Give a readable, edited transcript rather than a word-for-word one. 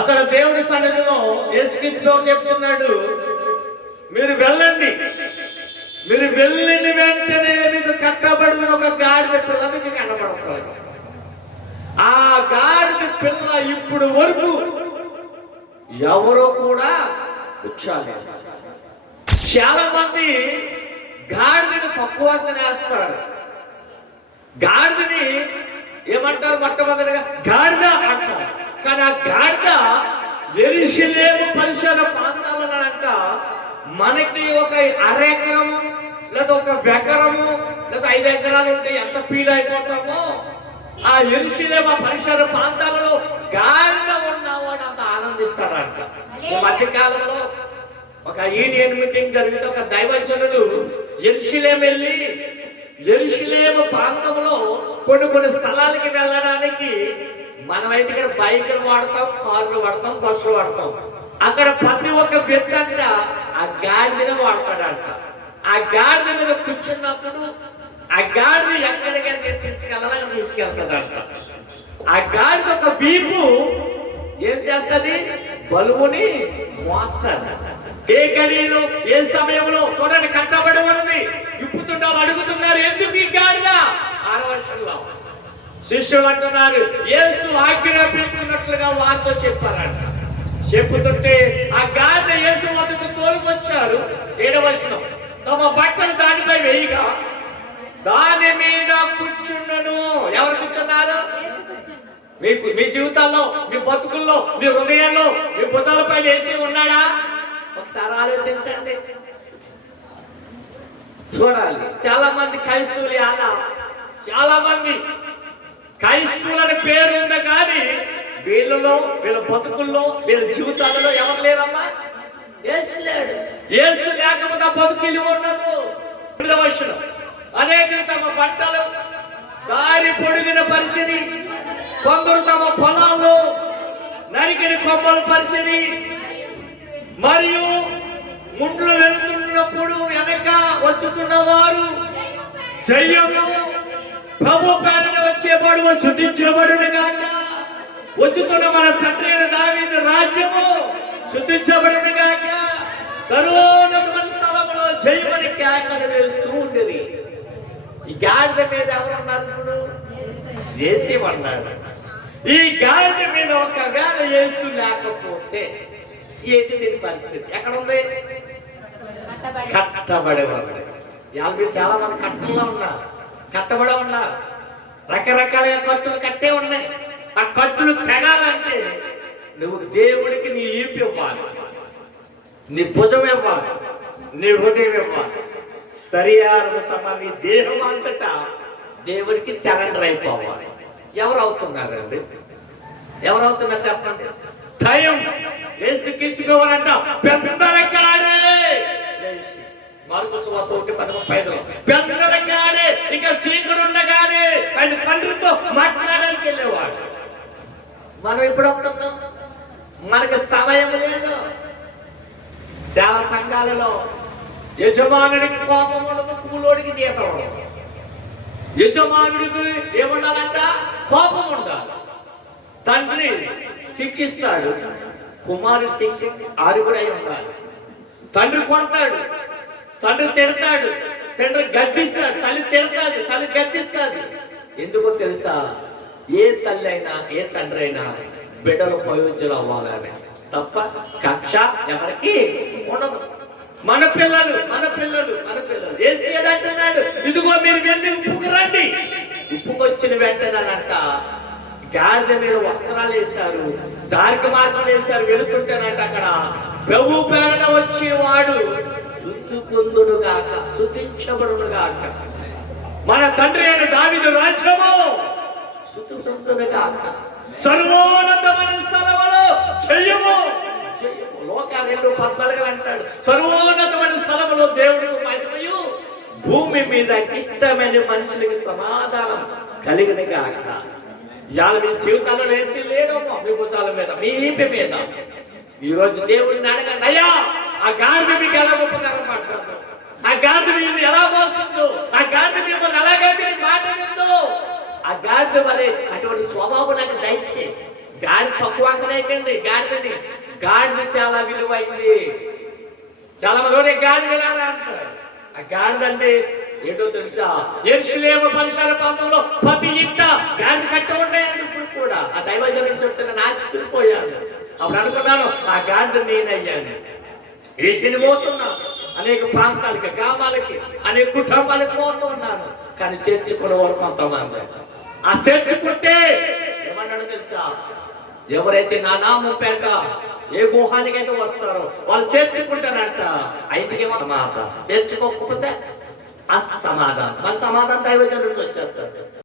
అక్కడ దేవుడి సన్నిధిలో యేసుక్రీస్తు చెప్తున్నాడు, మీరు వెళ్ళండి, మీరు వెళ్ళిన వెంటనే మీకు కట్టబడిన ఒక గాడిద పిల్ల మీకు కనబడుతుంది. ఆ గాడిద పిల్ల ఇప్పుడు వరకు ఎవరో కూడా కూర్చోలేదు. చాలా మంది గాడిదని తక్కువ అంచనా వేస్తారు. గాడిదని ఏమంటారు? మొట్టమొదటిగా గాడిద అంటారు. కానీ ఆ గాడిద యెరూషలేము పరిసర ప్రాంతాలలో అంట మనకి ఒక అరెకరము లేదా ఒక ఎకరము లేదా 5 ఎకరాలు ఉంటే ఎంత ఫీల్ అయిపోతామో, ఆ యెరూషలేము పరిసర ప్రాంతాలలో గాడిద ఉన్నవాడు అంత ఆనందిస్తాడంట. ఈ మధ్య కాలంలో ఒక యూనియన్ మీటింగ్ జరిగితే ఒక దైవజనుడు యెరూషలేము వెళ్ళి యెరూషలేము ప్రాంతంలో కొన్ని స్థలాలకి వెళ్ళడానికి మనమైతే ఇక్కడ బైకులు వాడతాం, కార్లు వాడతాం, బస్సులు వాడతాం. అక్కడ ప్రతి ఒక్క వ్యక్తి అంట ఆ గాడిద వాడతాడంట. ఆ గాడిద మీద కూర్చున్నప్పుడు ఆ గాడిద ఎక్కడికైనా తీసుకెళ్ళాలని తీసుకెళ్తాడంట. ఆ గాడిద ఒక వీపు ఏం చేస్తుంది? బలువుని మోస్తాడు. ఏ గడియలో ఏ సమయంలో చూడండి కట్టబడి ఉన్నది. ఇప్పుతుంటే వాళ్ళు అడుగుతున్నారు, ఎందుకు ఈ గాడిద? 6వ వర్షంలో శిష్యులు అంటున్నారు, యేసు ఆజ్ఞాపించినట్లుగా వారితో చెప్పారంట. చెప్పుతుంటే ఆ గాడిద యేసు వద్దకు తోలుకొచ్చారు. 7వ వచనం, తమ బట్టలు దానిపై వేయగా దాని మీద కూర్చున్నను. ఎవరు కూర్చున్నారు? మీకు మీ జీవితాల్లో, మీ బతుకుల్లో, మీ హృదయాల్లో, మీ భుజాలపై వేసి ఉన్నాడా? ఒకసారి ఆలోచించండి, చూడాలి. చాలా మంది క్రైస్తవులు, అలా చాలా మంది క్రైస్తవులని పేరు ఉంది కానీ వీళ్ళలో, వీళ్ళ బతుకుల్లో, వీళ్ళ జీవితాలలో ఎవరు లేరమ్మా? యేసు లేడు. యేసు లేకపోతే బతుకు విలువ ఉండదు. అనేకులు తమ బట్టలు దారి పొడిగిన పరిస్థితి, కొందరు తమ పొలాల్లో నరికిన కొమ్మల పరిస్థితి, మరియు ముండ్లు వెళుతున్నప్పుడు వెనక వచ్చుతున్న వారు జయము ప్రభు పేరున వచ్చేవాడు శుద్ధించబడును గాక. వచ్చుతున్న మన తండ్రి అయిన దావీదు రాజ్యము శుద్ధించబడును గాక. సర్వోన్నతమైన స్థలంలో జయమని కేకలు వేస్తూ ఉండేది. ఈ గాడిద మీద ఎవరున్నారు? ఇప్పుడు యేసు అన్నాడు. ఈ గాడిద మీద ఒకవేళ యేసు లేకపోతే ఏంటి దీని పరిస్థితి? ఎక్కడ ఉంది? కట్టబడి ఉంది. మీరు చాలా మంది కట్టల్లో ఉన్నారు, కట్టబడి ఉన్నారు. రకరకాలుగా కట్టులు కట్టే ఉన్నాయి. ఆ కట్టులు తెగాలంటే నువ్వు దేవుడికి నీ ఈపు ఇవ్వాలి, నీ భుజం ఇవ్వాలి, నీ హృదయం ఇవ్వాలి. శరీరం నీ దేహం అంతటా దేవుడికి సరెండర్ అయిపోవాలి. ఎవరు అవుతున్నారండి? ఎవరు అవుతున్నారు చెప్పండి? టైం యేసుక్రీస్తుకోవాలంట. పెద్దల కాడే మార్కు సువార్త 1:15 పెద్దల కాడే ఇక చీకటి ఉండగానే ఆయన తండ్రితో మాట్లాడడానికి వెళ్ళేవాడు. మనం ఇప్పుడు వస్తున్నాం, మనకు సమయం లేదు. చాలా సంఘాలలో యజమానుడికి కోపం ఉండదు, కూలోడికి జీతం ఉండదు. యజమానుడికి ఏముండాలంట? కోపం ఉండాలి. తండ్రి శిక్షిస్తాడు, కుమారుడు ఆరుగుడై ఉండాలి. తండ్రి కొడతాడు, తండ్రి తిడతాడు, తండ్రి గద్దిస్తాడు, తల్లి తిడతాడు, తల్లి గద్దిస్తాడు. ఎందుకో తెలుసా? ఏ తల్లి అయినా ఏ తండ్రి అయినా బిడ్డలు ప్రయోజనం అవ్వాలని తప్ప కక్ష ఎవరికి ఉండదు. మన పిల్లలు ఏసీ ఏదంటున్నాడు? ఇదిగో మీరు వెళ్ళి ఉప్పుకు రండి. ఉప్పుకొచ్చిన వెంటనేనంట గాడిద మీద వస్త్రాలు వేశారు, దారికి మార్గం వేశారు. వెళుతుంటేనంట అక్కడ ప్రభు పేరున వచ్చేవాడు శుద్ధి పొందును గాక, శుద్ధించబడును గాక. మన తండ్రి అయిన దావీదు రాజ్యము శుద్ధి పొందును గాక. సర్వోన్నతమైన స్థలములో జయము. లోకాలు 2:14 అంటాడు, సర్వోన్నతమైన స్థలములో దేవుడికి మహిమయు, భూమి మీద ఇష్టమైన మనుషులకి సమాధానం కలిగిన గాక. ఇవాళ మీ జీవితాల్లో వేసి లేడమో మీ భుజాల మీద, మీ వీపి మీద. ఈరోజు దేవుడిని అడగండి, అయ్యా ఆ గాడిద మీకు ఎలా ఉపకారం పడ్డాను, ఆ గాడిద మీరు ఎలా మోస్తుందో, ఆ గాడిద మిమ్మల్ని ఎలాగైతే మాట విందో, ఆ గాడిద వలె అటువంటి స్వభావం నాకు దయచే. గాడిద తక్కువ అంచనేకండి గాడిదని. గాడిద చాలా విలువైంది. చాలా మంది గాడిద ఎలా అంటారు. ఆ గాడిదండి ఏంటో తెలుసా? యెరూషలేము పరిసర ప్రాంతంలో ప్రతి ఇంట గాడిద కట్ట ఉంటాయండి ఇప్పుడు కూడా. ఆ దైవజనుడు చెప్తున్నా నాకు ఆశ్చర్యపోయాను. అప్పుడు అనుకున్నాను ఆ గాడిద నేనయ్యాను. వేసిని పోతున్నాను అనేక ప్రాంతాలకి, గ్రామాలకి, అనేక కుటుంబాలకు పోతున్నాను. కానీ చేర్చుకునే వారు కొంతమంది. ఆ చేర్చుకుంటే ఏమన్నాడు తెలుసా? ఎవరైతే నా నామం పేట ఏ గుహానికైతే వస్తారో వాళ్ళు చేర్చుకుంటానంట. ఇంటికి సమాధానం, చేర్చుకోకపోతే అసమాధానం. మన సమాధానం దైవజనుడికి వచ్చేస్తారు.